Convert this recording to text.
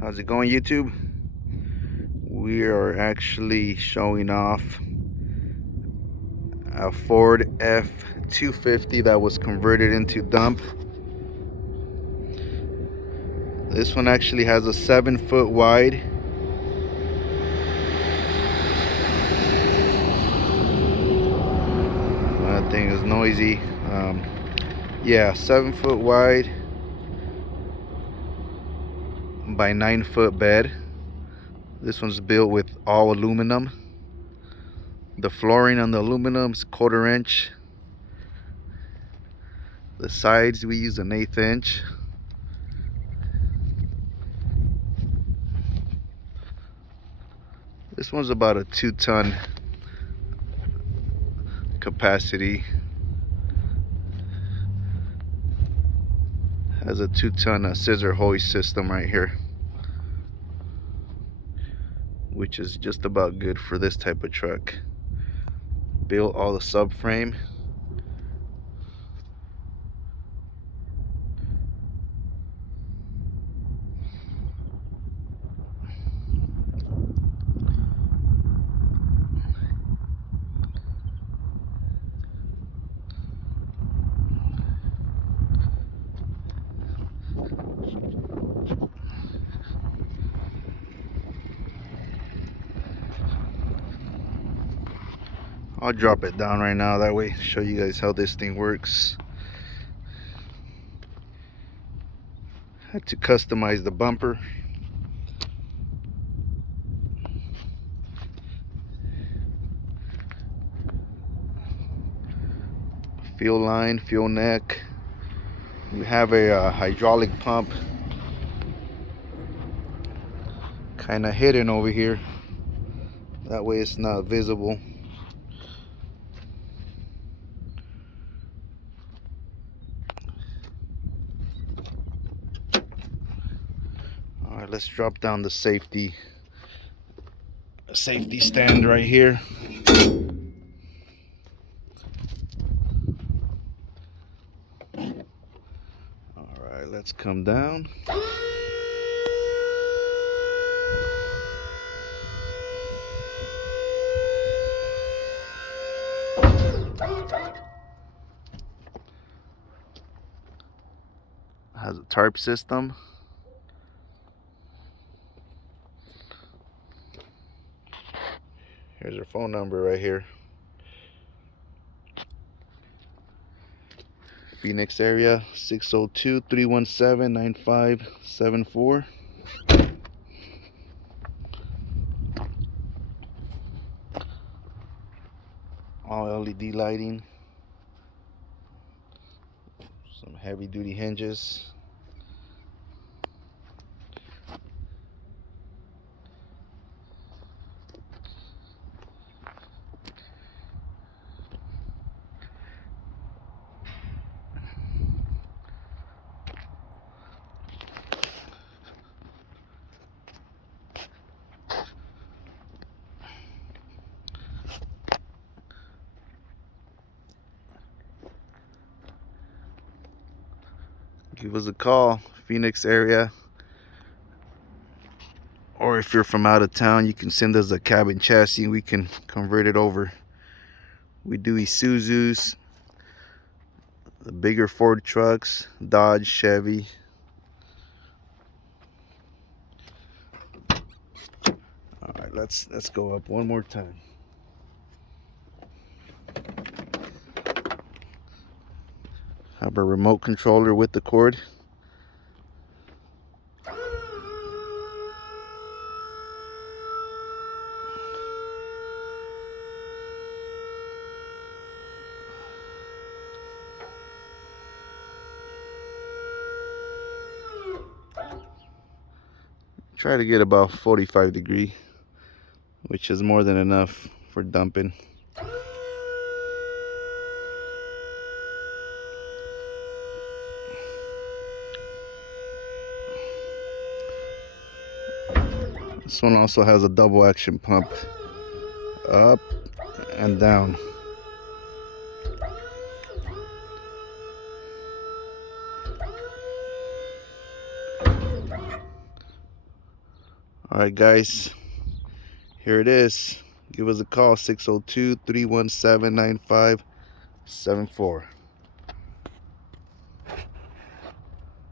How's it going, YouTube? We are actually showing off a Ford F-250 that was converted into dump. This one actually has a 7-foot wide. That thing is noisy. Yeah, 7-foot wide by 9-foot bed. This one's built with all aluminum. The flooring on the aluminum is 1/4 inch. The sides we use an 1/8 inch. This one's about a 2-ton capacity. Has a 2-ton scissor hoist system right here, which is just about good for this type of truck. Built all the subframe. I'll drop it down right now, that way show you guys how this thing works. Had to customize the bumper. Fuel line, fuel neck. We have a hydraulic pump kind of hidden over here, that way it's not visible. Alright, let's drop down the safety stand right here. Alright, let's come down. Has a tarp system. Here's her phone number right here. Phoenix area, 602-317-9574. All LED lighting. Some heavy duty hinges. Give us a call, Phoenix area, or if you're from out of town, you can send us a cabin chassis and we can convert it over. We do Isuzus, the bigger Ford trucks, Dodge, Chevy. All right, let's go up one more time. Have a remote controller with the cord. Try to get about 45 degree, which is more than enough for dumping. This one also has a double action pump, up and down. Alright guys, here it is. Give us a call, 602-317-9574.